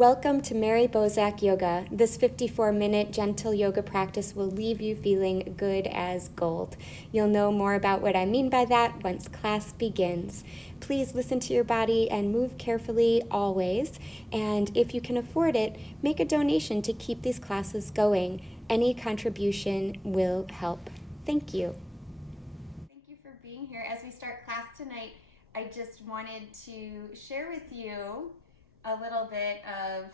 Welcome to Mary Bozak Yoga. This 54-minute gentle yoga practice will leave you feeling good as gold. You'll know more about what I mean by that once class begins. Please listen to your body and move carefully always. And if you can afford it, make a donation to keep these classes going. Any contribution will help. Thank you. Thank you for being here. As we start class tonight, I just wanted to share with you a little bit of,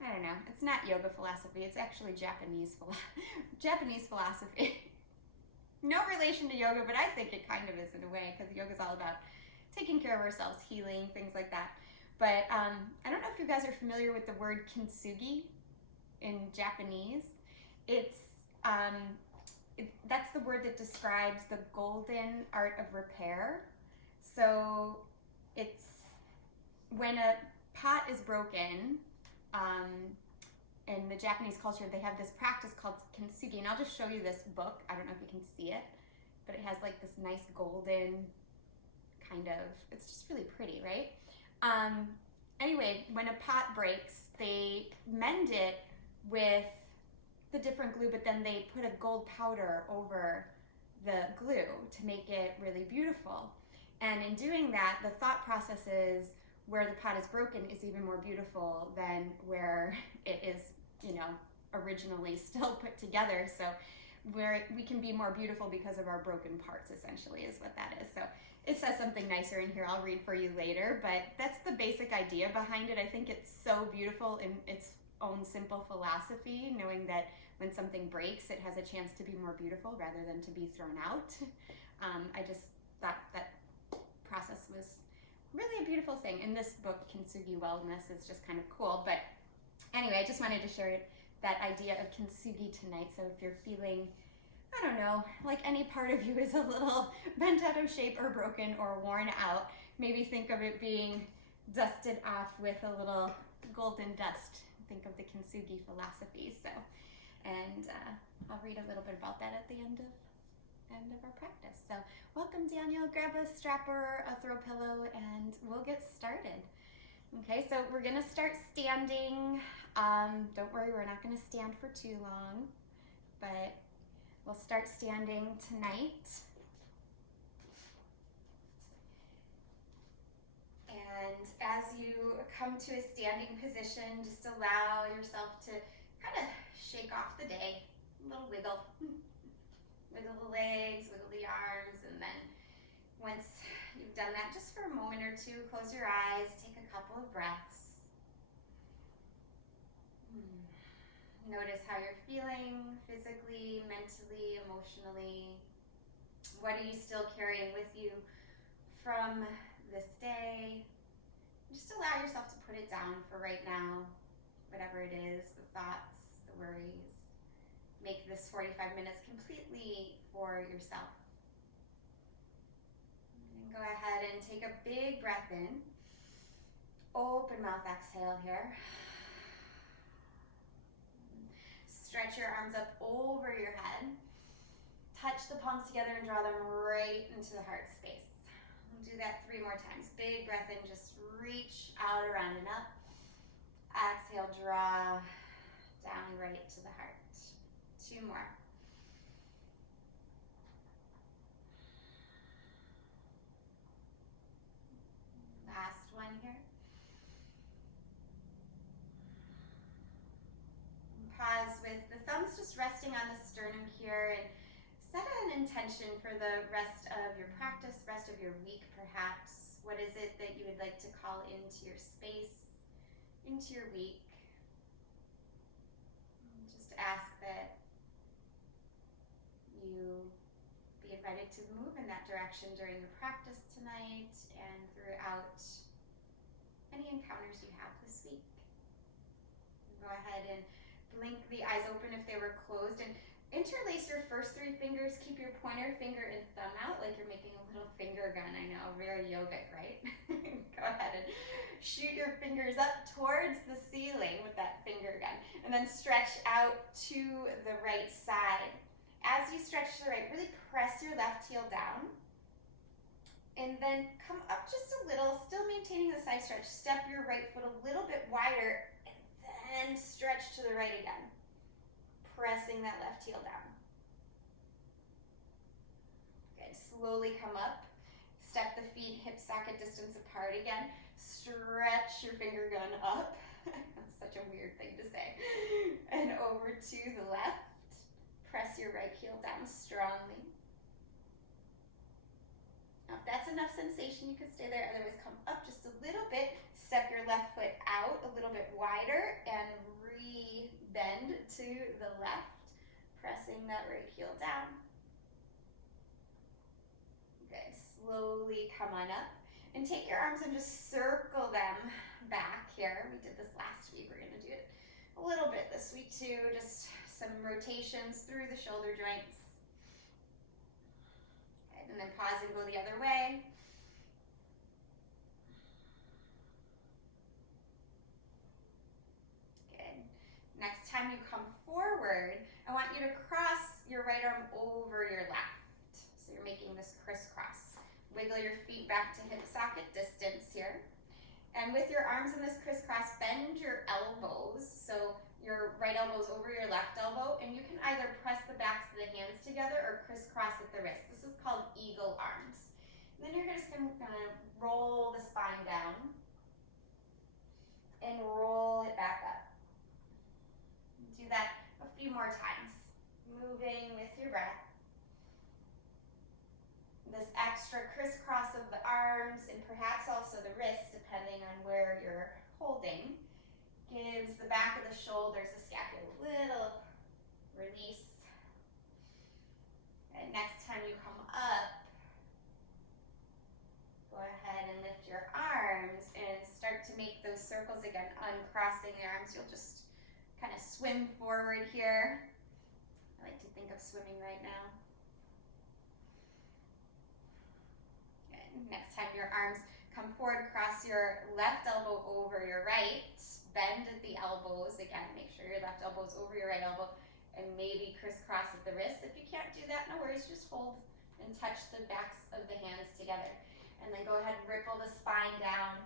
I don't know, it's not yoga philosophy, it's actually Japanese philosophy. No relation to yoga, but I think it kind of is in a way, because yoga is all about taking care of ourselves, healing, things like that. But I don't know if you guys are familiar with the word kintsugi in Japanese. That's the word that describes the golden art of repair. So it's when a pot is broken, in the Japanese culture, they have this practice called kintsugi, and I'll just show you this book. I don't know if you can see it, but it has like this nice golden kind of, it's just really pretty, right? Anyway, when a pot breaks, they mend it with the different glue, but then they put a gold powder over the glue to make it really beautiful. And in doing that, the thought process is where the pot is broken is even more beautiful than where it is, originally still put together. So where we can be more beautiful because of our broken parts, essentially, is what that is. So it says something nicer in here I'll read for you later, but that's the basic idea behind it. I think it's so beautiful in its own simple philosophy, knowing that when something breaks, it has a chance to be more beautiful rather than to be thrown out. I just thought that process was really a beautiful thing. In this book, Kintsugi Wellness is just kind of cool. But anyway, I just wanted to share that idea of kintsugi tonight. So if you're feeling, I don't know, like any part of you is a little bent out of shape or broken or worn out, maybe think of it being dusted off with a little golden dust. Think of the kintsugi philosophy. And I'll read a little bit about that at the end of our practice. So welcome, Daniel. Grab a strapper, a throw pillow, and we'll get started. Okay, so we're gonna start standing. Don't worry, we're not gonna stand for too long, but we'll start standing tonight. And as you come to a standing position, just allow yourself to kind of shake off the day, a little wiggle. Wiggle the legs, wiggle the arms, and then once you've done that, just for a moment or two, close your eyes, take a couple of breaths. Notice how you're feeling physically, mentally, emotionally. What are you still carrying with you from this day? Just allow yourself to put it down for right now, whatever it is, the thoughts, the worries. Make this 45 minutes completely for yourself. And go ahead and take a big breath in. Open mouth exhale here. Stretch your arms up over your head. Touch the palms together and draw them right into the heart space. We'll do that 3 more times. Big breath in, just reach out, around and up. Exhale, draw down right to the heart. 2 more. Last one here. And pause with the thumbs just resting on the sternum here, and set an intention for the rest of your practice, rest of your week perhaps. What is it that you would like to call into your space, into your week? And just ask that you be invited to move in that direction during your practice tonight and throughout any encounters you have this week. Go ahead and blink the eyes open if they were closed, and interlace your first 3 fingers. Keep your pointer finger and thumb out like you're making a little finger gun. I know, very yogic, right? Go ahead and shoot your fingers up towards the ceiling with that finger gun, and then stretch out to the right side. As you stretch to the right, really press your left heel down. And then come up just a little, still maintaining the side stretch. Step your right foot a little bit wider and then stretch to the right again. Pressing that left heel down. Good, slowly come up. Step the feet hip socket distance apart again. Stretch your finger gun up. That's such a weird thing to say. And over to the left. Press your right heel down strongly. Now, if that's enough sensation, you can stay there. Otherwise, come up just a little bit. Step your left foot out a little bit wider and re-bend to the left, pressing that right heel down. Good. Slowly come on up and take your arms and just circle them back here. We did this last week. We're going to do it a little bit this week too. Just some rotations through the shoulder joints. And then pause and go the other way. Good. Next time you come forward, I want you to cross your right arm over your left. So you're making this crisscross. Wiggle your feet back to hip socket distance here. And with your arms in this crisscross, bend your elbows. So your right elbow is over your left elbow, and you can either press the backs of the hands together or crisscross at the wrist. This is called eagle arms. And then you're just going to roll the spine down and roll it back up. Do that a few more times, moving with your breath. This extra crisscross of the arms and perhaps also the wrist, depending on where you're holding, gives the back of the shoulders, the scapula, a little release. And next time you come up, go ahead and lift your arms and start to make those circles again, uncrossing the arms. You'll just kind of swim forward here. I like to think of swimming right now. Good. Next time your arms come forward, cross your left elbow over your right. Bend at the elbows. Again, make sure your left elbow is over your right elbow and maybe crisscross at the wrist. If you can't do that, no worries. Just hold and touch the backs of the hands together. And then go ahead and ripple the spine down.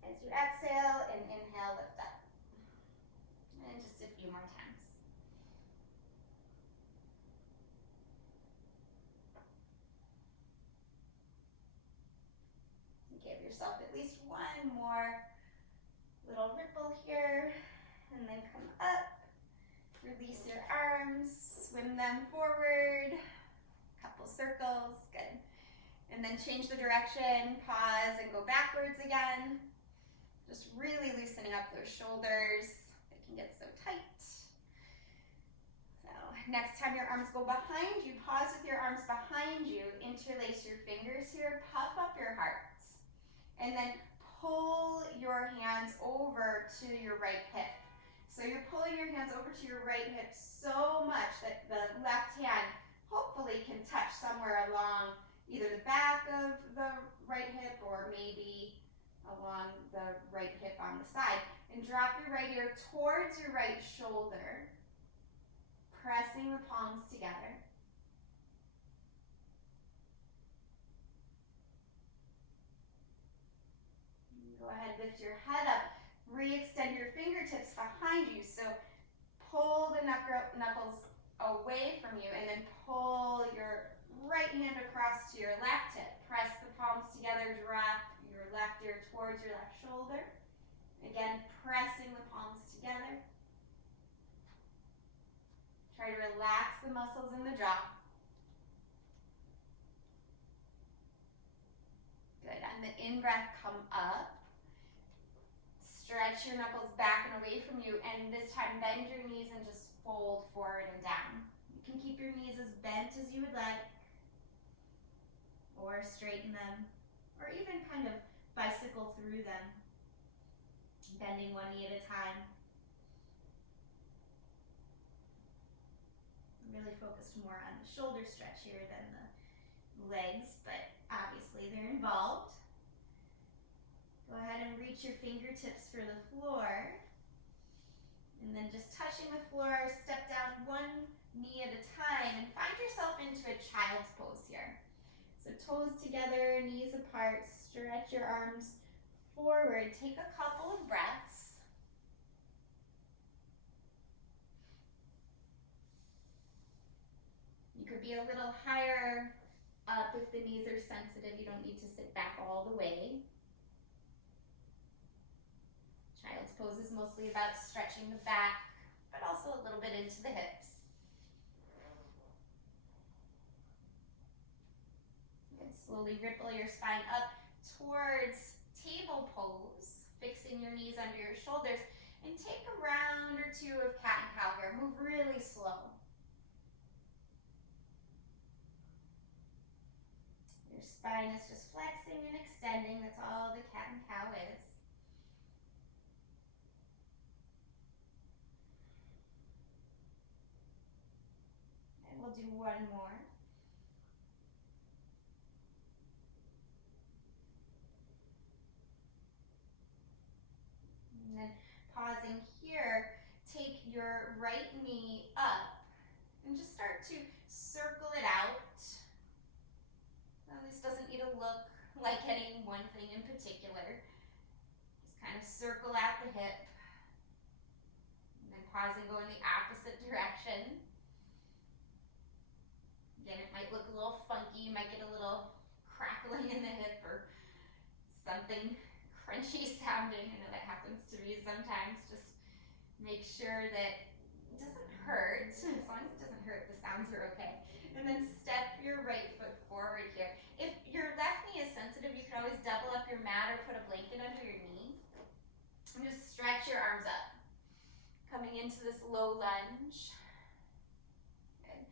As you exhale and inhale, lift up. And just a few more times. Give yourself at least one more little ripple here, and then come up, release your arms, swim them forward, couple circles, good. And then change the direction, pause and go backwards again. Just really loosening up those shoulders. They can get so tight. So next time your arms go behind you, pause with your arms behind you, interlace your fingers here, puff up your heart. And then pull your hands over to your right hip. So you're pulling your hands over to your right hip so much that the left hand hopefully can touch somewhere along either the back of the right hip or maybe along the right hip on the side. And drop your right ear towards your right shoulder, pressing the palms together. Go ahead, lift your head up, re-extend your fingertips behind you. So pull the knuckles away from you and then pull your right hand across to your left hip. Press the palms together, drop your left ear towards your left shoulder. Again, pressing the palms together. Try to relax the muscles in the jaw. Good. On the in-breath, come up. Stretch your knuckles back and away from you, and this time bend your knees and just fold forward and down. You can keep your knees as bent as you would like, or straighten them, or even kind of bicycle through them, bending one knee at a time. I'm really focused more on the shoulder stretch here than the legs, but obviously they're involved. Go ahead and reach your fingertips for the floor. And then just touching the floor, step down one knee at a time and find yourself into a child's pose here. So toes together, knees apart, stretch your arms forward. Take a couple of breaths. You could be a little higher up if the knees are sensitive. You don't need to sit back all the way. Child's pose is mostly about stretching the back, but also a little bit into the hips. And slowly ripple your spine up towards table pose, fixing your knees under your shoulders, and take a round or two of cat and cow here. Move really slow. Your spine is just flexing and extending. That's all the cat and cow is. And we'll do one more. And then pausing here, take your right knee up and just start to circle it out. Now, this doesn't need to look like any one thing in particular. Just kind of circle out the hip. And then pause and go in the opposite direction. Again, it might look a little funky. You might get a little crackling in the hip or something crunchy sounding. I know that happens to me sometimes. Just make sure that it doesn't hurt. As long as it doesn't hurt, the sounds are okay. And then step your right foot forward here. If your left knee is sensitive, you can always double up your mat or put a blanket under your knee. And just stretch your arms up. Coming into this low lunge. Good.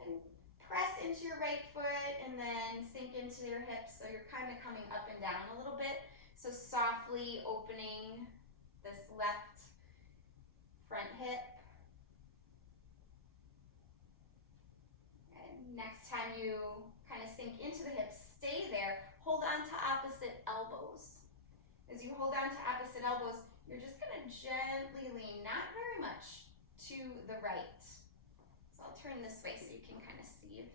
And press into your right foot and then sink into your hips so you're kind of coming up and down a little bit. So softly opening this left front hip. And next time you kind of sink into the hips, stay there. Hold on to opposite elbows. As you hold on to opposite elbows, you're just going to gently lean, not very much, to the right. So I'll turn this way so you can kind of see if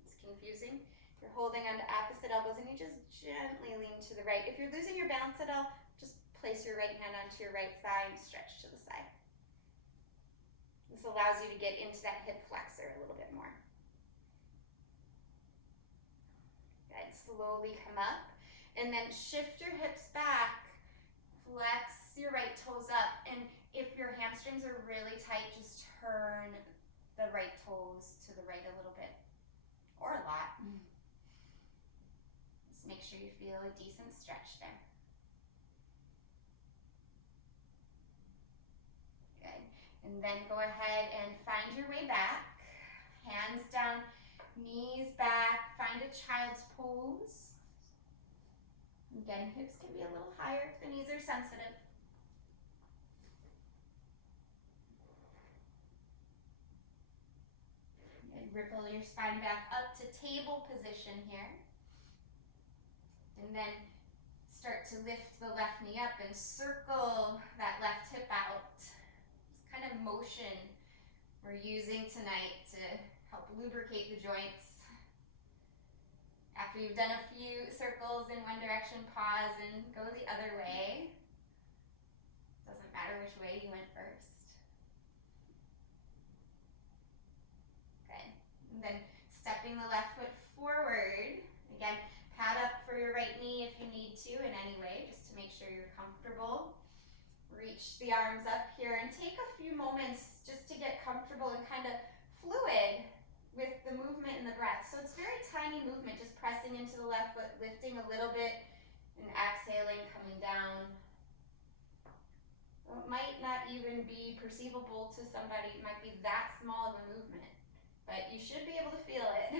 it's confusing. You're holding onto opposite elbows and you just gently lean to the right. If you're losing your balance at all, just place your right hand onto your right thigh and stretch to the side. This allows you to get into that hip flexor a little bit more. Good. Slowly come up and then shift your hips back. Flex your right toes up, and if your hamstrings are really tight, just turn the right toes to the right a little bit, or a lot. Just make sure you feel a decent stretch there. Good. And then go ahead and find your way back. Hands down, knees back, find a child's pose. Again, hips can be a little higher if the knees are sensitive. And ripple your spine back up to table position here. And then start to lift the left knee up and circle that left hip out. This kind of motion we're using tonight to help lubricate the joints. After you've done a few circles in one direction, pause and go the other way. Doesn't matter which way you went first. Good. And then stepping the left foot forward. Again, pad up for your right knee if you need to in any way, just to make sure you're comfortable. Reach the arms up here and take a few moments just to get comfortable and kind of fluid with the movement and the breath. So it's very tiny movement, just pressing into the left foot, lifting a little bit, and exhaling, coming down. It might not even be perceivable to somebody. It might be that small of a movement, but you should be able to feel it.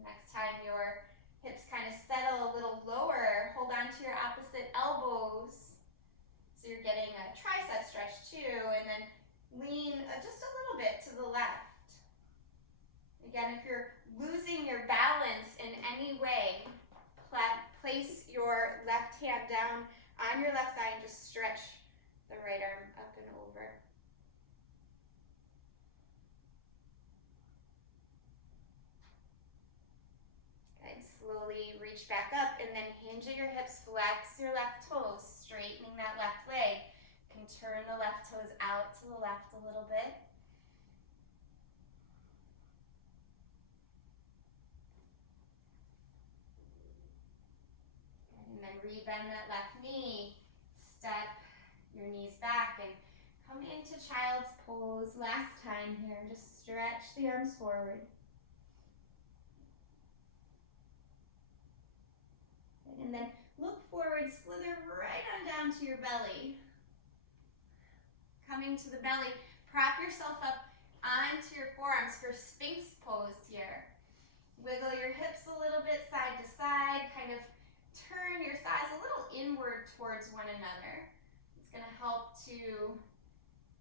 Next time your hips kind of settle a little lower, hold on to your opposite elbows. So you're getting a tricep stretch too, and then lean just a little bit to the left. Again, if you're losing your balance in any way, place your left hand down on your left thigh and just stretch the right arm up and over. and then hinge at your hips, flex your left toes, straightening that left leg. You can turn the left toes out to the left a little bit. And then rebend that left knee, step your knees back and come into child's pose. Last time here, just stretch the arms forward. And then look forward, slither right on down to your belly. Coming to the belly, prop yourself up onto your forearms for Sphinx pose here. Wiggle your hips a little bit side to side, kind of turn your thighs a little inward towards one another. It's going to help to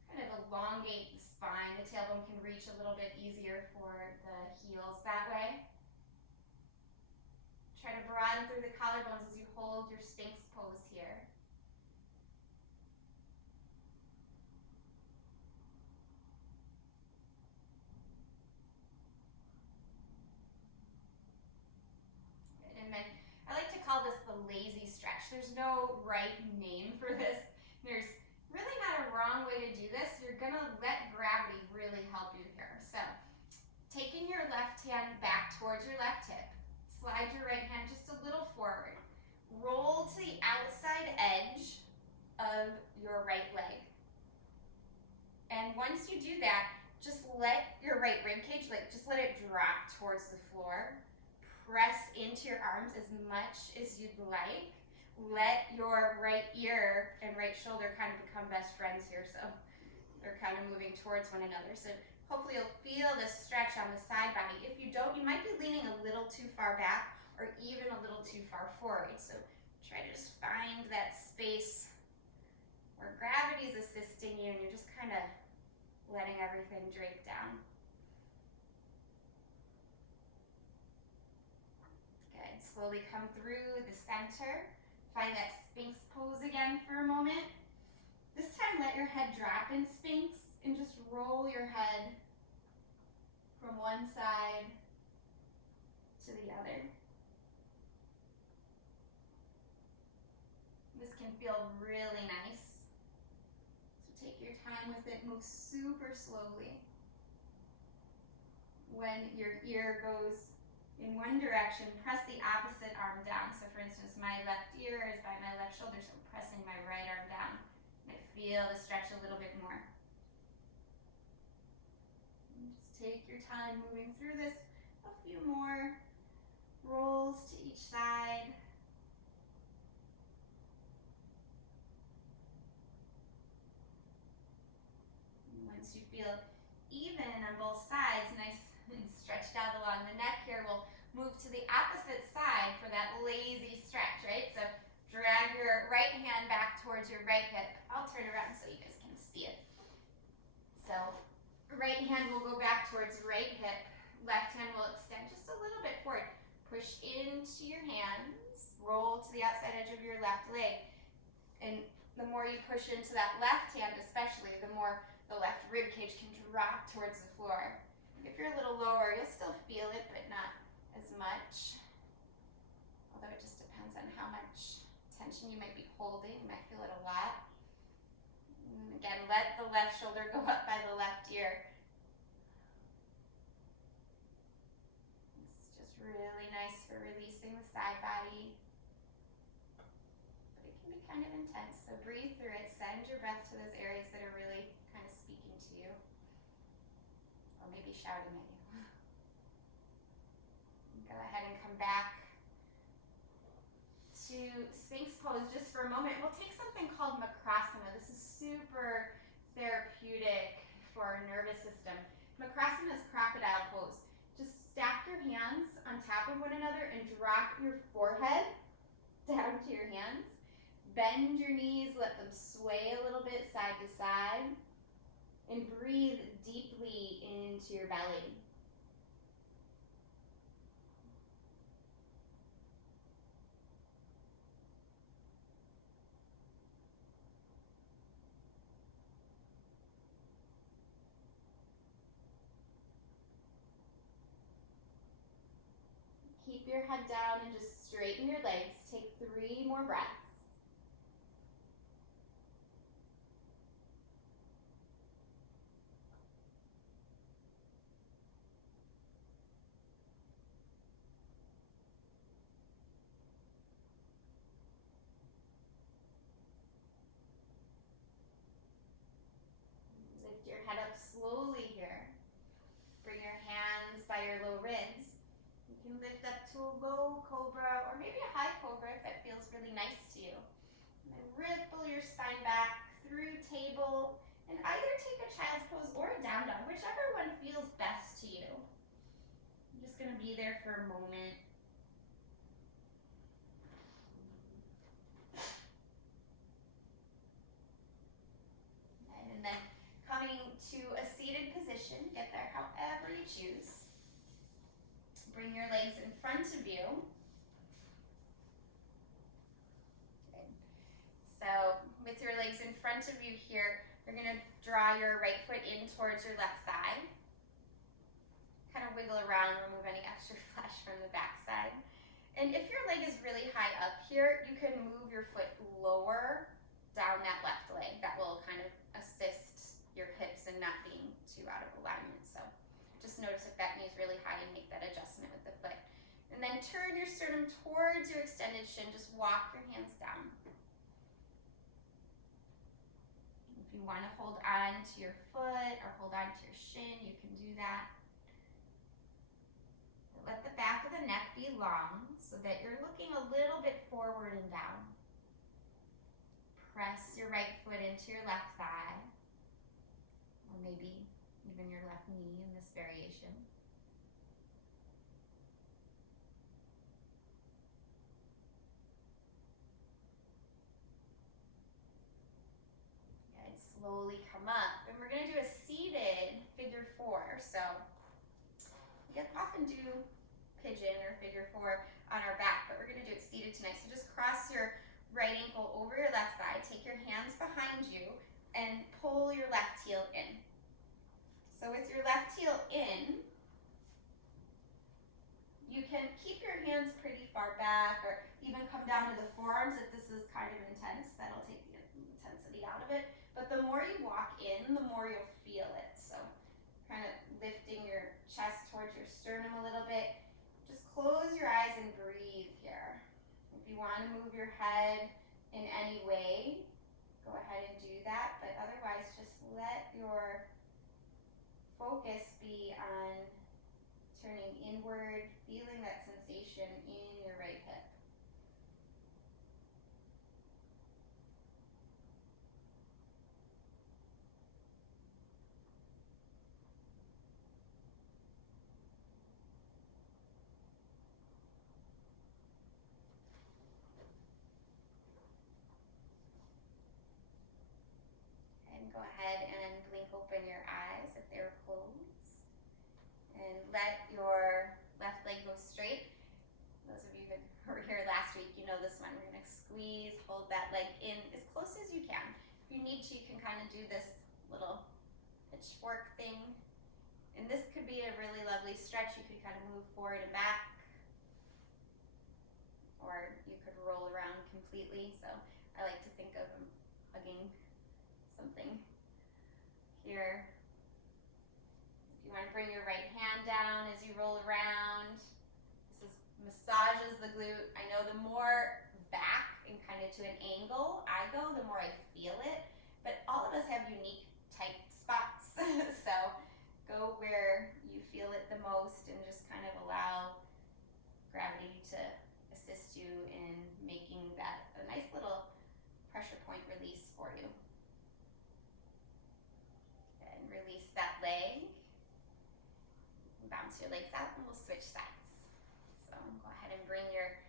kind of elongate the spine. The tailbone can reach a little bit easier for the heels that way. Try to broaden through the collarbones as you hold your Sphinx pose here. And then I like to call this the lazy stretch. There's no right name for this. There's really not a wrong way to do this. You're gonna let gravity really help you here. So, taking your left hand back towards your left hip, slide your right hand just a little forward. Roll to the outside edge of your right leg. And once you do that, just let your right rib cage, just let it drop towards the floor. Press into your arms as much as you'd like. Let your right ear and right shoulder kind of become best friends here, so they're kind of moving towards one another. So hopefully you'll feel this stretch on the side body. If you don't, you might be leaning a little too far back or even a little too far forward. So try to just find that space where gravity is assisting you and you're just kind of letting everything drape down. Good. Slowly come through the center. Find that Sphinx pose again for a moment. This time let your head drop in Sphinx and just roll your head from one side to the other. This can feel really nice. So take your time with it, move super slowly. When your ear goes in one direction, press the opposite arm down. So for instance, my left ear is by my left shoulder, so I'm pressing my right arm down. And I feel the stretch a little bit more. Just take your time moving through this. A few more rolls to each side. And once you feel even on both sides, nice and stretched out along the neck here, we'll move to the opposite side for that lazy stretch, right? So drag your right hand back towards your right hip. I'll turn around so you guys can see it. So right hand will go back towards right hip. Left hand will extend just a little bit forward. Push into your hands. Roll to the outside edge of your left leg. And the more you push into that left hand especially, the more the left rib cage can drop towards the floor. If you're a little lower, you'll still feel it, but not as much. Although it just depends on how much tension you might be holding. You might feel it a lot. And again, let the left shoulder go up by the left ear. It's just really nice for releasing the side body. But it can be kind of intense, so breathe through it. Send your breath to those areas that are really kind of speaking to you. Or maybe shouting at you. Go ahead and come back to Sphinx pose just for a moment. We'll take something called Makrasana. This is super therapeutic for our nervous system. Makrasana is crocodile pose. Just stack your hands on top of one another and drop your forehead down to your hands. Bend your knees, let them sway a little bit side to side. And breathe deeply into your belly. Keep your head down and just straighten your legs. Take 3 more breaths. Lift your head up slowly here. Bring your hands by your low ribs. You can lift up to a low cobra or maybe a high cobra if that feels really nice to you. And then ripple your spine back through table and either take a child's pose or a down dog, whichever one feels best to you. I'm just going to be there for a moment. And then coming to a seated position, get there however you choose. Bring your legs in front of you. Okay. So with your legs in front of you here, you're going to draw your right foot in towards your left thigh. Kind of wiggle around, remove any extra flesh from the back side. And if your leg is really high up here, you can move your foot lower down that left leg. That will kind of assist your hips in not being too out of alignment. So just notice if that knee is really high and make that adjustment with the foot. And then turn your sternum towards your extended shin. Just walk your hands down. If you want to hold on to your foot or hold on to your shin, you can do that. Let the back of the neck be long so that you're looking a little bit forward and down. Press your right foot into your left thigh, or maybe even your left knee in this variation. And slowly come up. And we're going to do a seated figure 4. So we often do pigeon or figure 4 on our back, but we're going to do it seated tonight. So just cross your right ankle over your left thigh, take your hands behind you, and pull your left heel in. So with your left heel in, you can keep your hands pretty far back or even come down to the forearms if this is kind of intense. That'll take the intensity out of it. But the more you walk in, the more you'll feel it. So kind of lifting your chest towards your sternum a little bit. Just close your eyes and breathe here. If you want to move your head in any way, go ahead and do that. But otherwise, just let your focus be on turning inward, feeling that sensation in your right hip. Go ahead and blink open your eyes if they're closed. And let your left leg go straight. Those of you who were here last week, you know this one. We're going to squeeze, hold that leg in as close as you can. If you need to, you can kind of do this little pitchfork thing. And this could be a really lovely stretch. You could kind of move forward and back. Or you could roll around completely. So I like to think of hugging something here. If you want to bring your right hand down as you roll around, this massages the glute. I know the more back and kind of to an angle I go, the more I feel it, but all of us have unique type spots. So go where you feel it the most and just kind of allow gravity to assist you in making that a nice little pressure point release for you. Release that leg. Bounce your legs out and we'll switch sides. So go ahead and bring your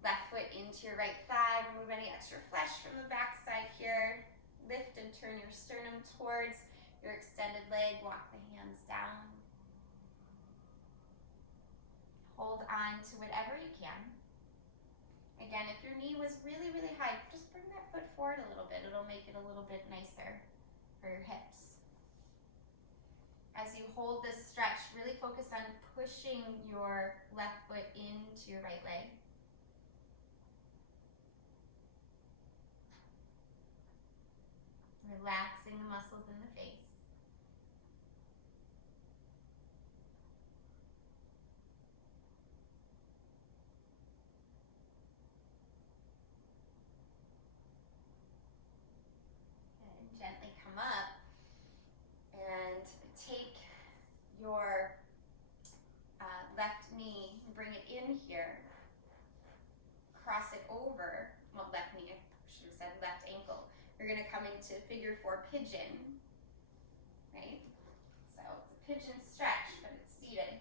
left foot into your right thigh. Remove any extra flesh from the back side here. Lift and turn your sternum towards your extended leg. Walk the hands down. Hold on to whatever you can. Again, if your knee was really, really high, just bring that foot forward a little bit. It'll make it a little bit nicer for your hips. As you hold this stretch, really focus on pushing your left foot into your right leg. Relaxing the muscles in the face. And gently come up and take your left knee, bring it in here, cross it over, well, left knee, I should have said left ankle. You're going to come into figure 4 pigeon, right? So it's a pigeon stretch, but it's seated.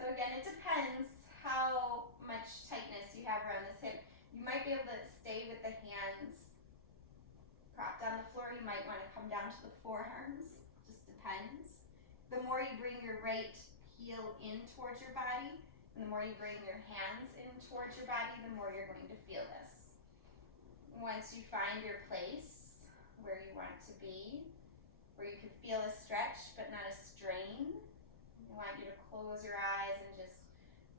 So again, it depends how much tightness you have around this hip. You might be able to stay with the hands propped on the floor. You might want to come down to the forearms, just depends. The more you bring your right heel in towards your body, and the more you bring your hands in towards your body, the more you're going to feel this. Once you find your place where you want to be, where you can feel a stretch but not a strain, I want you to close your eyes and just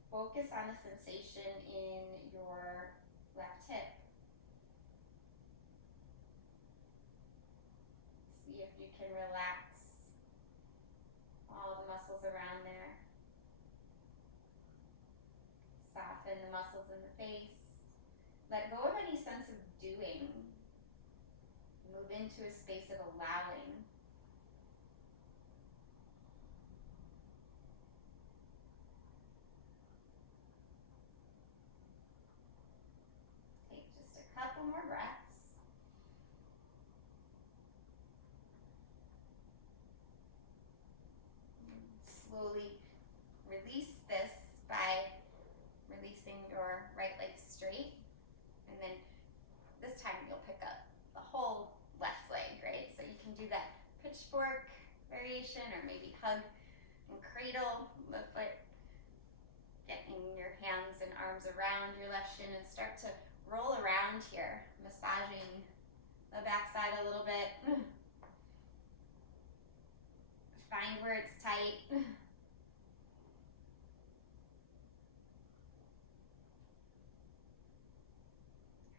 focus on the sensation in your left hip. See if you can relax all the muscles around there. Soften the muscles in the face. Let go of any sense of doing. Move into a space of allowing. Take just a couple more breaths. Slowly release this by releasing your right leg straight, and then this time you'll pick up the whole left leg, right? So you can do that pitchfork variation, or maybe hug and cradle the foot, getting your hands and arms around your left shin and start to roll around here, massaging the backside a little bit. Find where it's tight.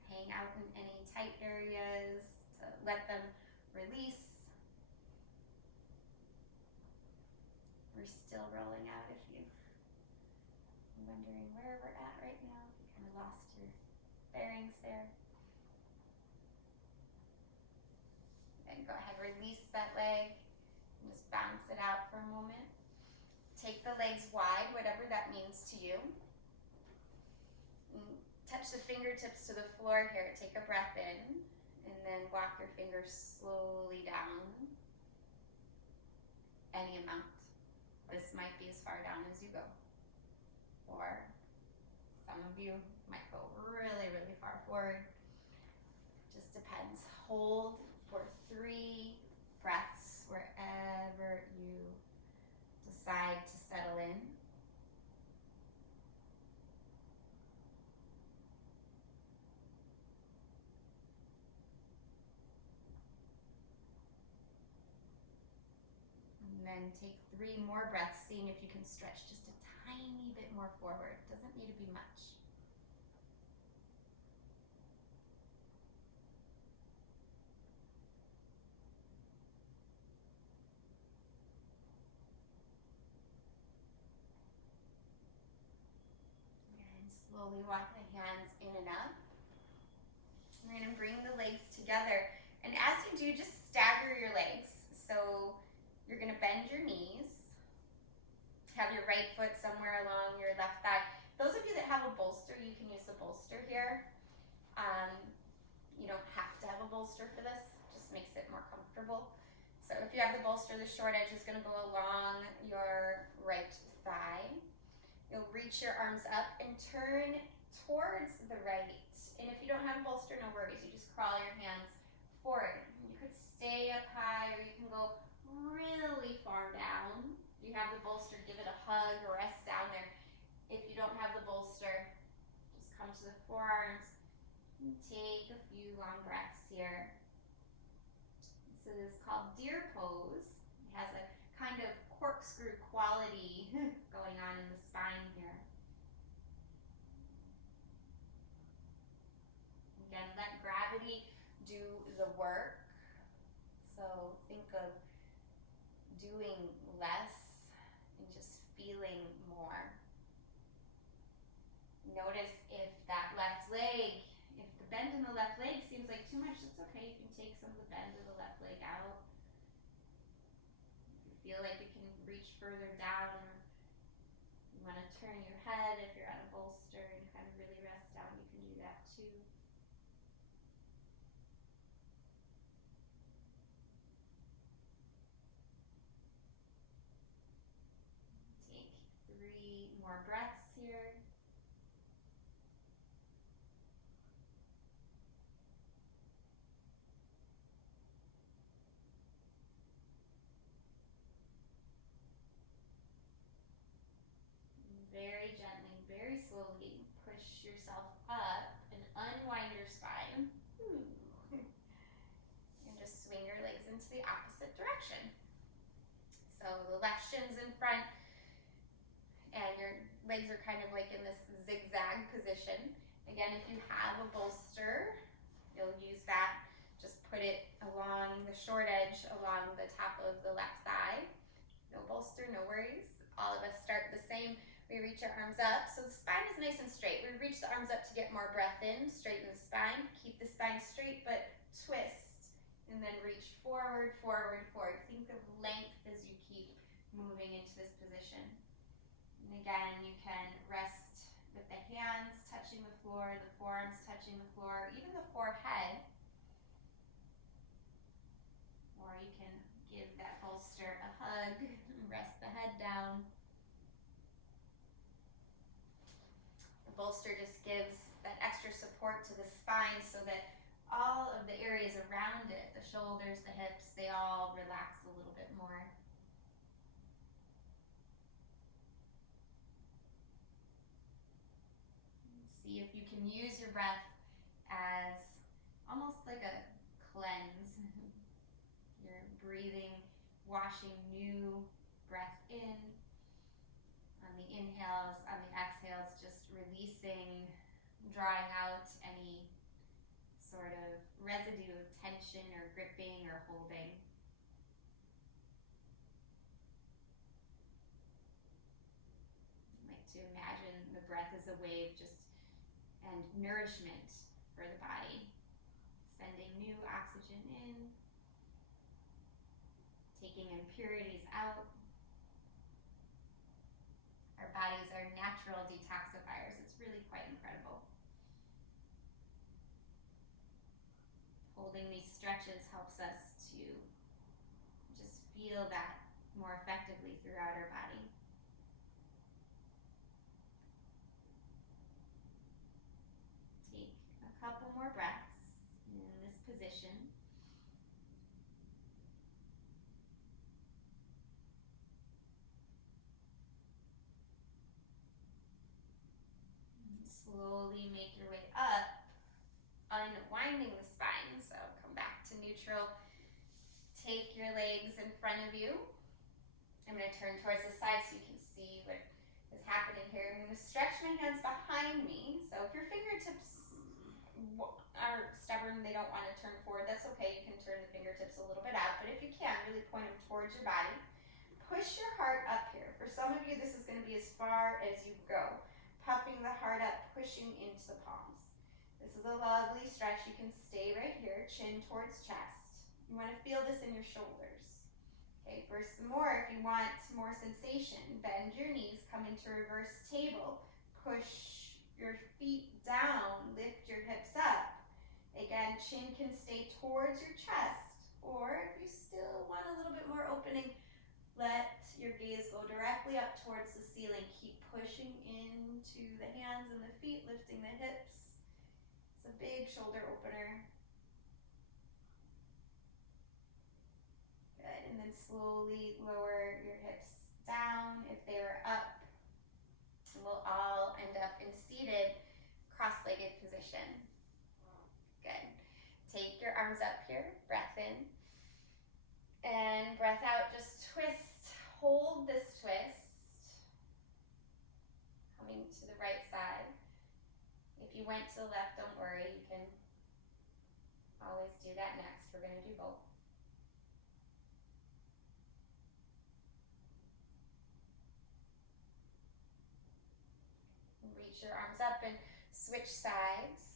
Hang out in any tight areas to let them release. We're still rolling out if you're wondering where we're at right now. You kind of lost your bearings there. Then go ahead, release that leg and just bounce it out for a moment. Take the legs wide, whatever that means to you. And touch the fingertips to the floor here. Take a breath in, and then walk your fingers slowly down. Any amount. This might be as far down as you go. Or some of you might go really, really far forward. Just depends. Hold for 3 breaths wherever you decide to settle in. And then take 3 more breaths, seeing if you can stretch just a tiny bit more forward. Doesn't need to be much. And slowly walk the hands in and up. We're going to bring the legs together. And as you do, just stagger your legs. So you're going to bend your knees. Have your right foot somewhere along your left thigh. Those of you that have a bolster, you can use the bolster here. You don't have to have a bolster for this. Just makes it more comfortable. So if you have the bolster, the short edge is going to go along your right thigh. You'll reach your arms up and turn towards the right. And if you don't have a bolster, no worries. You just crawl your hands forward. You could stay up high, or you can go really far down. If you have the bolster, give it a hug or rest down there. If you don't have the bolster, just come to the forearms and take a few long breaths here. So this is called deer pose. It has a kind of corkscrew quality going on in the spine here. Again, let gravity do the work. So think of doing less and just feeling more. Notice if that left leg, if the bend in the left leg seems like too much, it's okay. You can take some of the bend of the left leg out. If you feel like you can reach further down, or you want to turn your head if you're on a bolster and kind of really rest down, you can do that too. Take 3 more breaths here. Very gently, very slowly push yourself up and unwind your spine. And just swing your legs into the opposite direction. So the left shin's in front and your legs are kind of like in this zigzag position. Again, if you have a bolster, you'll use that. Just put it along the short edge, along the top of the left thigh. No bolster, no worries. All of us start the same. We reach our arms up, so the spine is nice and straight. We reach the arms up to get more breath in, straighten the spine, keep the spine straight, but twist, and then reach forward, forward, forward. Think of length as you keep moving into this position. And again, you can rest with the hands touching the floor, the forearms touching the floor, even the forehead. Or you can give that bolster a hug and rest the head down. The bolster just gives that extra support to the spine so that all of the areas around it, the shoulders, the hips, they all relax a little bit more. See if you can use your breath as almost like a cleanse. You're breathing, washing new breath in. On the inhales, on the exhales, just releasing, drawing out any sort of residue of tension or gripping or holding. I like to imagine the breath as a wave and nourishment for the body, sending new oxygen in, taking impurities out. Our bodies are natural detoxifiers. It's really quite incredible. Holding these stretches helps us to just feel that more effectively throughout our body. Take a couple more breaths in this position. Slowly make your way up, unwinding the spine. So come back to neutral. Take your legs in front of you. I'm going to turn towards the side so you can see what is happening here. I'm going to stretch my hands behind me. So if your fingertips are stubborn, they don't want to turn forward, that's okay. You can turn the fingertips a little bit out. But if you can, really point them towards your body. Push your heart up here. For some of you, this is going to be as far as you go. Puffing the heart up, pushing into the palms. This is a lovely stretch. You can stay right here, chin towards chest. You want to feel this in your shoulders. Okay, for some more, if you want more sensation, bend your knees, come into reverse table. Push your feet down, lift your hips up. Again, chin can stay towards your chest, or if you still want a little bit more opening, let your gaze go directly up towards the ceiling. Keep pushing into the hands and the feet, lifting the hips. It's a big shoulder opener. Good, and then slowly lower your hips down. If they were up, we'll all end up in seated, cross-legged position. Good. Take your arms up here, breath in. And breath out, just twist, hold this twist, coming to the right side. If you went to the left, don't worry, you can always do that next. We're going to do both. Reach your arms up and switch sides.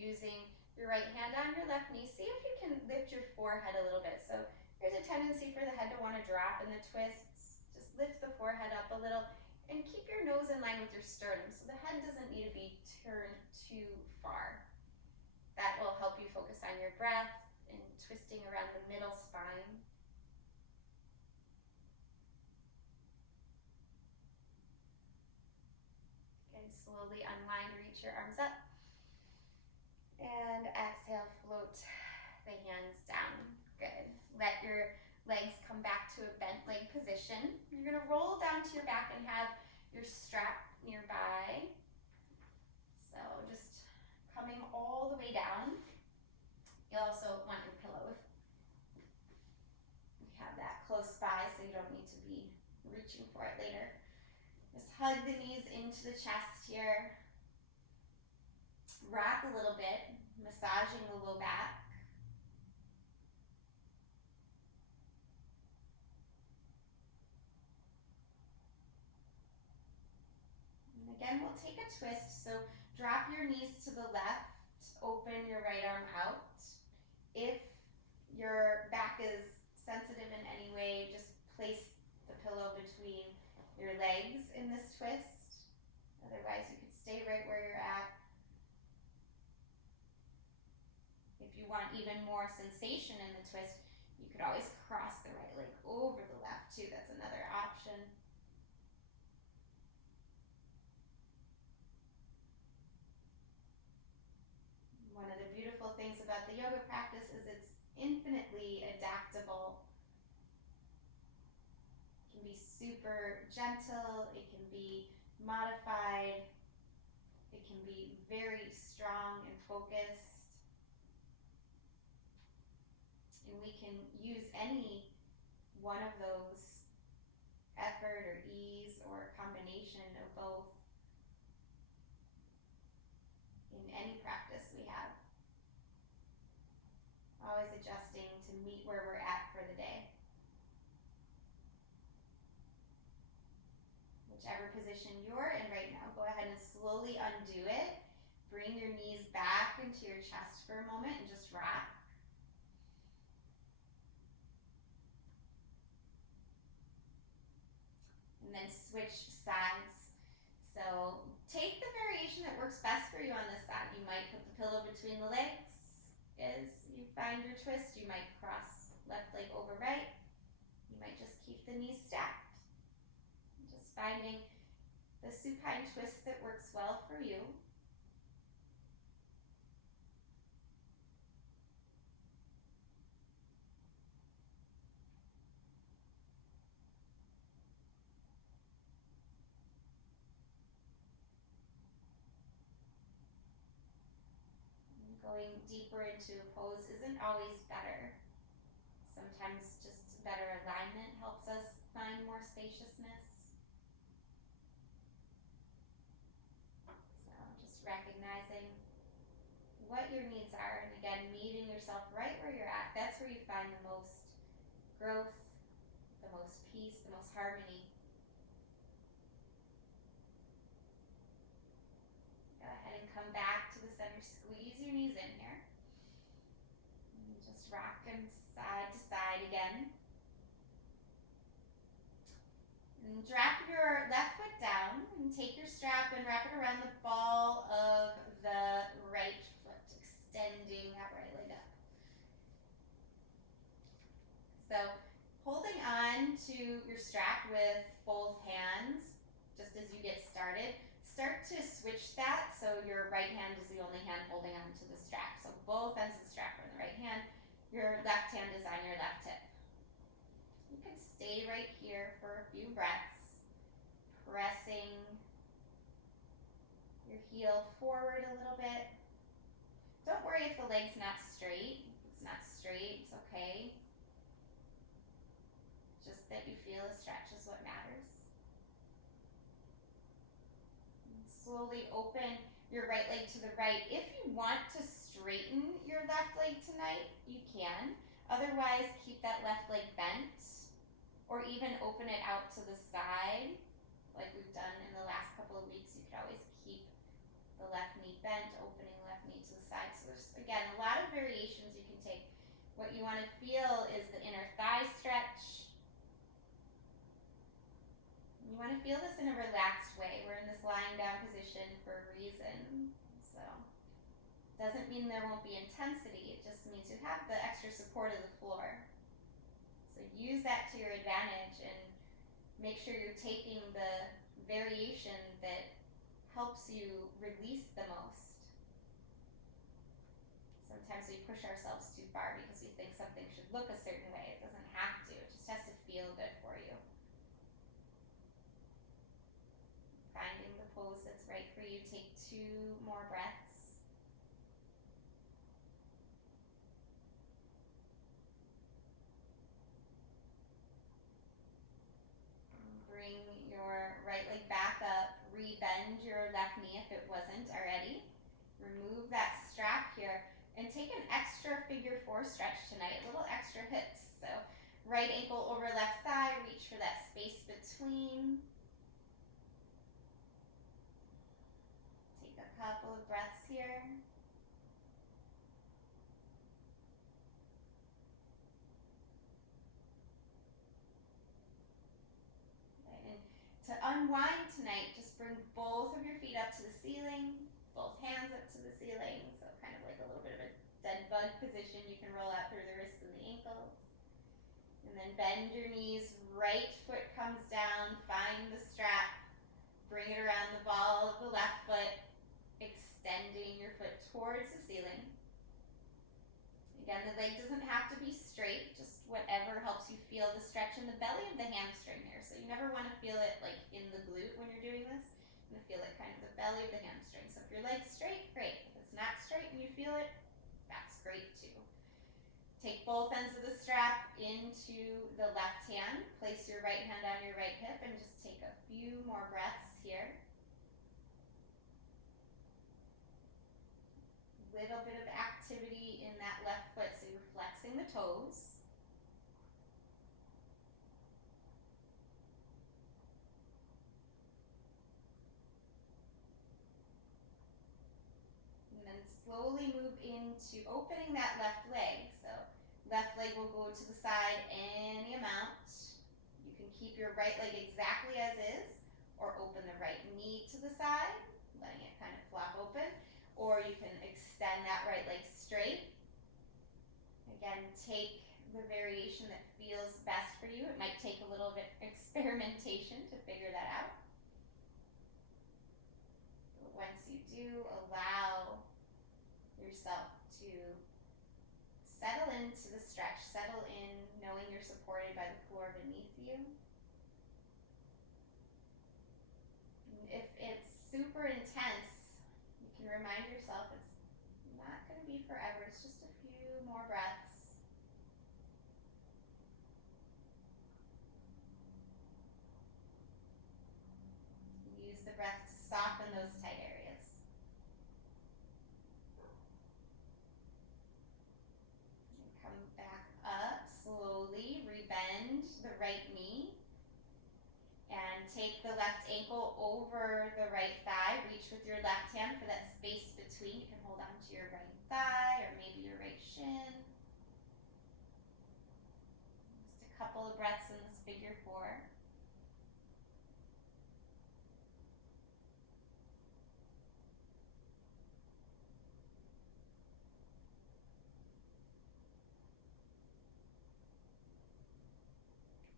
Using your right hand on your left knee. See if you can lift your forehead a little bit. So there's a tendency for the head to want to drop in the twists. Just lift the forehead up a little and keep your nose in line with your sternum. So the head doesn't need to be turned too far. That will help you focus on your breath and twisting around the middle spine. Again, slowly unwind, reach your arms up. And exhale, float the hands down. Good. Let your legs come back to a bent leg position. You're going to roll down to your back and have your strap nearby. So just coming all the way down. You'll also want your pillow if you have that close by, so you don't need to be reaching for it later. Just hug the knees into the chest here. Rock a little bit, massaging the low back. And again, we'll take a twist. So drop your knees to the left, open your right arm out. If your back is sensitive in any way, just place the pillow between your legs in this twist. Otherwise, you could stay right where you're at. If you want even more sensation in the twist, you could always cross the right leg over the left too. That's another option. One of the beautiful things about the yoga practice is it's infinitely adaptable. It can be super gentle, it can be modified, it can be very strong and focused. And we can use any one of those, effort or ease or a combination of both, in any practice we have. Always adjusting to meet where we're at for the day. Whichever position you're in right now, go ahead and slowly undo it. Bring your knees back into your chest for a moment and just rock. And then switch sides. So take the variation that works best for you on this side. You might put the pillow between the legs as you find your twist. You might cross left leg over right. You might just keep the knees stacked. Just finding the supine twist that works well for you. Going deeper into a pose isn't always better. Sometimes just better alignment helps us find more spaciousness. So just recognizing what your needs are, and again, meeting yourself right where you're at. That's where you find the most growth, the most peace, the most harmony. Go ahead and come back to the center. Squeeze your knees in here. And just rock them side to side again. And drop your left foot down and take your strap and wrap it around the ball of the right foot, extending that right leg up. So holding on to your strap with both hands, just as you get started, start to switch that so your right hand is the only hand holding on to the strap. So both ends of the strap are in the right hand, your left hand is on your left hip. You can stay right here for a few breaths, pressing your heel forward a little bit. Don't worry if the leg's not straight. If it's not straight, it's okay. that you feel a stretch is what matters. And slowly open your right leg to the right. If you want to straighten your left leg tonight, you can. Otherwise, keep that left leg bent, or even open it out to the side, like we've done in the last couple of weeks. You could always keep the left knee bent, opening left knee to the side. So there's, again, a lot of variations you can take. What you want to feel is the inner thigh stretch. You want to feel this in a relaxed way. We're in this lying down position for a reason. So doesn't mean there won't be intensity. It just means you have the extra support of the floor. So use that to your advantage and make sure you're taking the variation that helps you release the most. Sometimes we push ourselves too far because we think something should look a certain way. It doesn't have to. It just has to feel good for you. Finding the pose that's right for you. Take 2 more breaths. Bring your right leg back up. Rebend your left knee if it wasn't already. Remove that strap here and take an extra figure 4 stretch tonight. A little extra hips. So right ankle over left thigh. Reach for that space between. Take a couple of breaths here. To unwind tonight, just bring both of your feet up to the ceiling, both hands up to the ceiling, so kind of like a little bit of a dead bug position. You can roll out through the wrists and the ankles. And then bend your knees, right foot comes down, find the strap, bring it around the ball of the left foot, extending your foot towards the ceiling. Again, the leg doesn't have to be straight, just whatever helps you feel the stretch in the belly of the hamstring here. So you never want to feel it like in the glute when you're doing this. You want to feel it kind of the belly of the hamstring. So if your leg's straight, great. If it's not straight and you feel it, that's great too. Take both ends of the strap into the left hand. Place your right hand on your right hip and just take a few more breaths here. Little bit of activity in that left foot, so you're flexing the toes. And then slowly move into opening that left leg. So left leg will go to the side any amount. You can keep your right leg exactly as is, or open the right knee to the side, letting it kind of flop open. Or you can extend that right leg straight. Again, take the variation that feels best for you. It might take a little bit of experimentation to figure that out. But once you do, allow yourself to settle into the stretch, settle in knowing you're supported by the floor beneath you. And if it's super intense, you can remind yourself it's not going to be forever. It's just a few more breaths. Use the breath to soften those tight areas. And come back up slowly. Rebend the right knee. And take the left ankle over the right thigh. Reach with your left hand for that space between. You can hold on to your right thigh or maybe your right shin. Just a couple of breaths in this figure 4.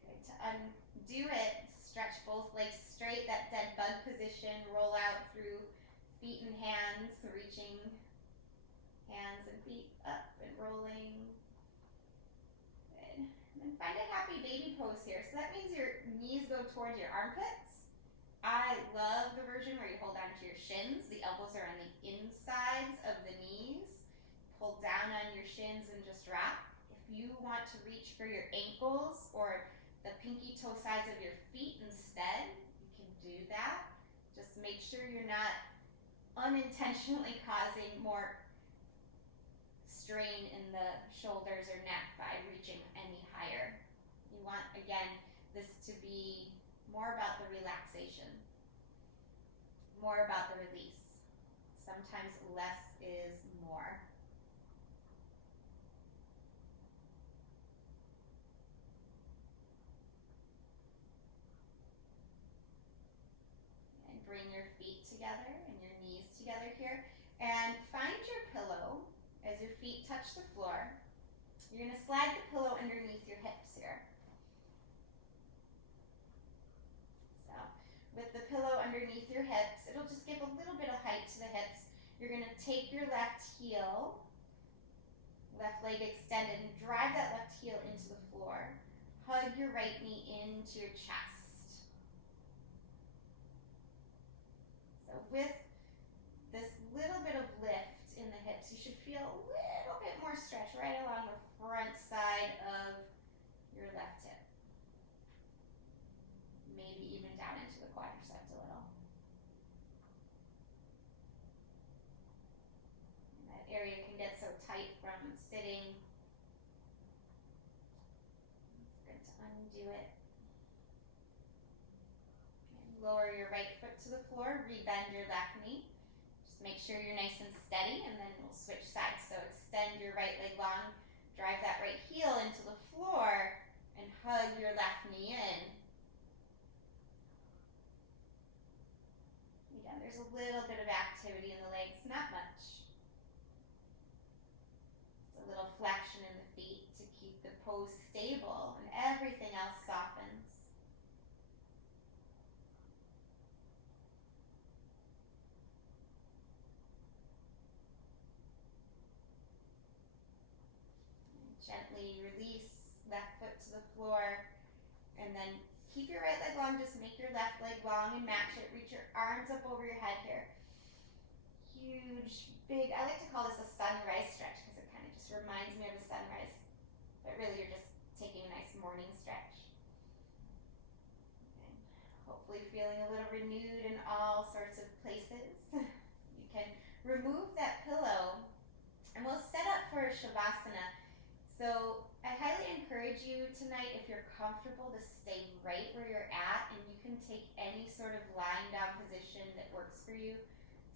Okay, to undo it, stretch both legs straight, that dead bug position, roll out through feet and hands, reaching hands and feet up and rolling. Good. And then find a happy baby pose here. So that means your knees go towards your armpits. I love the version where you hold on to your shins. The elbows are on the insides of the knees. Pull down on your shins and just rock. If you want to reach for your ankles or the pinky toe sides of your feet instead, you can do that. Just make sure you're not unintentionally causing more strain in the shoulders or neck by reaching any higher. You want, again, this to be more about the relaxation, more about the release. Sometimes less is more. And bring your feet together and your knees together here. And find your pillow as your feet touch the floor. You're going to slide the pillow underneath your hips here. So, with the pillow underneath your hips, it'll just give a little bit of height to the hips. You're going to take your left heel, left leg extended, and drive that left heel into the floor. Hug your right knee into your chest. So with this little bit of lift in the hips, you should feel a little bit more stretch right along the front side of your left hip. Maybe even down into the quadriceps a little. And that area can get so tight from sitting. It's good to undo it. And lower your right foot to the floor, rebend your left knee. Make sure you're nice and steady, and then we'll switch sides. So extend your right leg long, drive that right heel into the floor, and hug your left knee in. Again, there's a little bit of activity in the legs, not much. It's a little flexion in the feet to keep the pose stable, and everything else softens. Gently release left foot to the floor, and then keep your right leg long. Just make your left leg long and match it. Reach your arms up over your head here. Huge, big, I like to call this a sunrise stretch because it kind of just reminds me of a sunrise. But really you're just taking a nice morning stretch. Okay. Hopefully feeling a little renewed in all sorts of places. You can remove that pillow and we'll set up for Shavasana. So I highly encourage you tonight, if you're comfortable, to stay right where you're at, and you can take any sort of lying down position that works for you.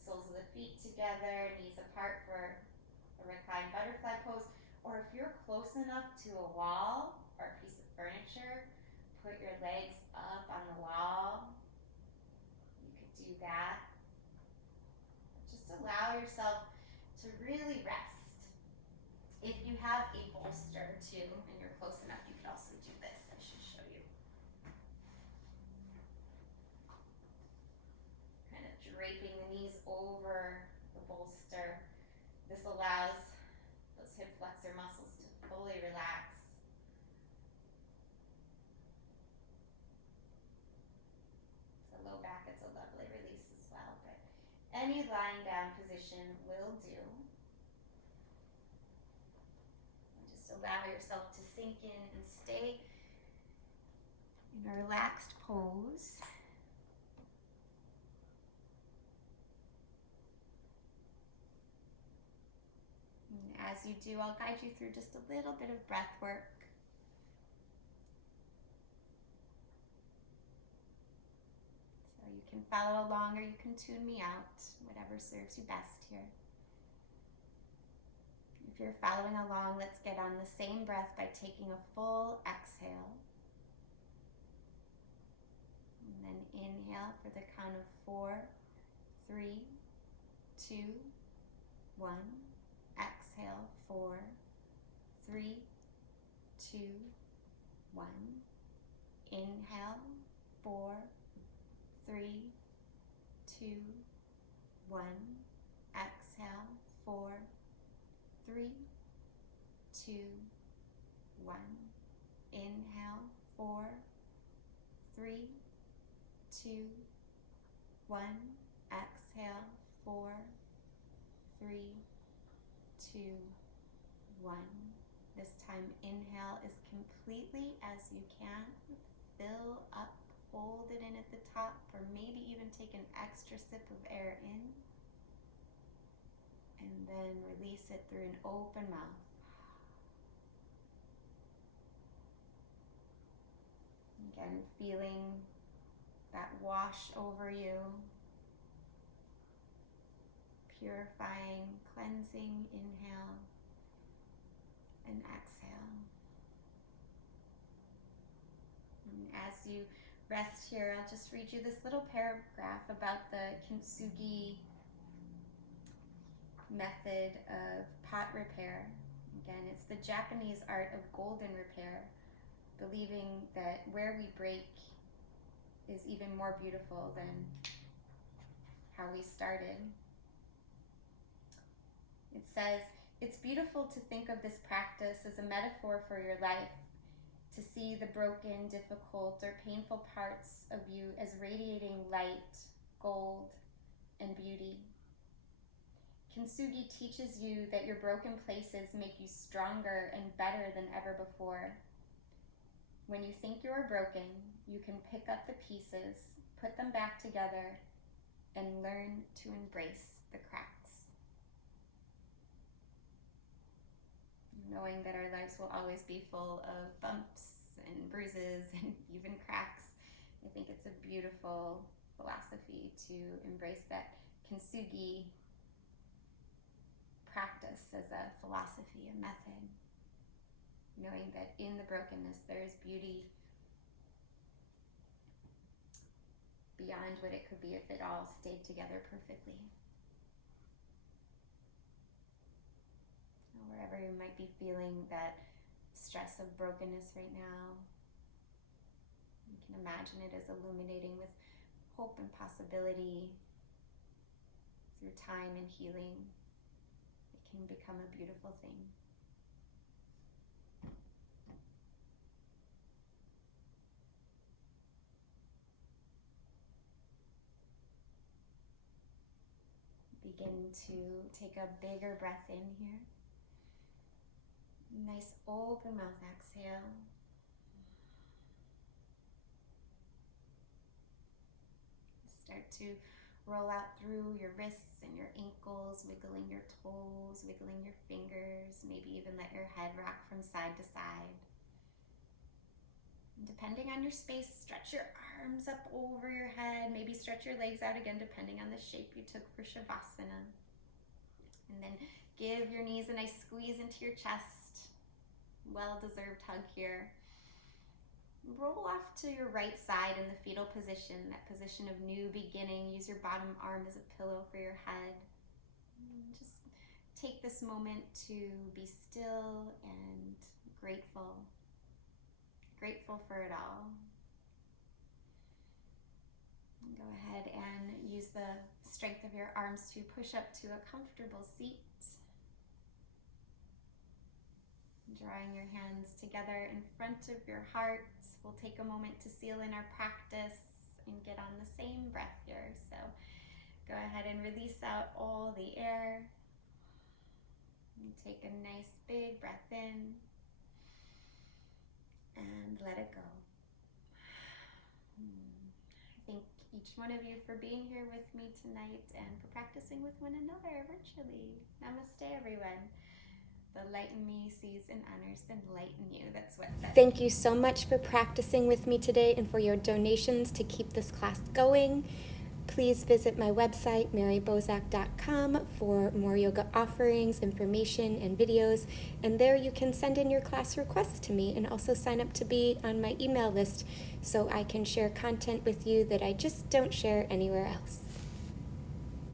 Soles of the feet together, knees apart for a reclined butterfly pose. Or if you're close enough to a wall or a piece of furniture, put your legs up on the wall. You could do that. Just allow yourself to really rest. If you have a bolster too, and you're close enough, you could also do this. I should show you. Kind of draping the knees over the bolster. This allows those hip flexor muscles to fully relax. The low back, it's a lovely release as well, but any lying down position will do. Allow yourself to sink in and stay in a relaxed pose. And as you do, I'll guide you through just a little bit of breath work. So you can follow along or you can tune me out, whatever serves you best here. If you're following along, let's get on the same breath by taking a full exhale. And then inhale for the count of 4, 3, 2, 1. Exhale, 4, 3, 2, 1. Inhale, 4, 3, 2, 1. Exhale, 4, 3, 2, 1. Inhale, 4, 3, 2, 1. Exhale, 4, 3, 2, 1. This time, inhale as completely as you can. Fill up, hold it in at the top, or maybe even take an extra sip of air in. And then release it through an open mouth. Again, feeling that wash over you. Purifying, cleansing, inhale and exhale. And as you rest here, I'll just read you this little paragraph about the Kintsugi method of pot repair. Again, it's the Japanese art of golden repair, believing that where we break is even more beautiful than how we started. It says, "It's beautiful to think of this practice as a metaphor for your life, to see the broken, difficult, or painful parts of you as radiating light, gold, and beauty. Kintsugi teaches you that your broken places make you stronger and better than ever before. When you think you are broken, you can pick up the pieces, put them back together, and learn to embrace the cracks." Knowing that our lives will always be full of bumps and bruises and even cracks, I think it's a beautiful philosophy to embrace that Kintsugi practice as a philosophy, a method. Knowing that in the brokenness there is beauty beyond what it could be if it all stayed together perfectly. Wherever you might be feeling that stress of brokenness right now, you can imagine it as illuminating with hope and possibility. Through time and healing, it can become a beautiful thing. Begin to take a bigger breath in here. Nice open mouth exhale. Start to roll out through your wrists and your ankles, wiggling your toes, wiggling your fingers, maybe even let your head rock from side to side. And depending on your space, stretch your arms up over your head, maybe stretch your legs out again depending on the shape you took for Shavasana. And then give your knees a nice squeeze into your chest. Well-deserved hug here. Roll off to your right side in the fetal position, that position of new beginning. Use your bottom arm as a pillow for your head. Just take this moment to be still and grateful. Grateful for it all. Go ahead and use the strength of your arms to push up to a comfortable seat. Drawing your hands together in front of your heart. We'll take a moment to seal in our practice and get on the same breath here. So go ahead and release out all the air. And take a nice big breath in and let it go. Thank each one of you for being here with me tonight and for practicing with one another virtually. Namaste, everyone. The light in me sees and honors the light in you. That's what that. Thank you so much for practicing with me today and for your donations to keep this class going. Please visit my website, marybozak.com, for more yoga offerings, information, and videos. And there you can send in your class requests to me and also sign up to be on my email list so I can share content with you that I just don't share anywhere else.